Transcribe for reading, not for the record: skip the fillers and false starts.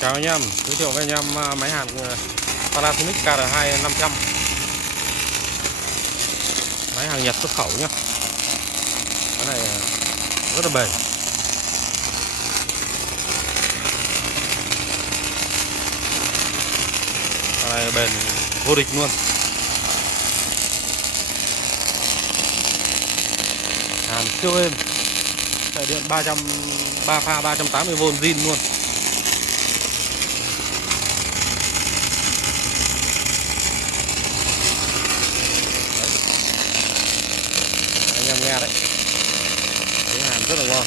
Chào anh em, giới thiệu với anh em máy hàn Panasonic KR2 500. Máy hàng Nhật xuất khẩu nhá. Cái này rất là bền. Cái này bền vô địch luôn. Hàn siêu êm. Chạy điện 3 pha 380V zin luôn. Anh em nghe đấy, tiếng hàn rất là ngon.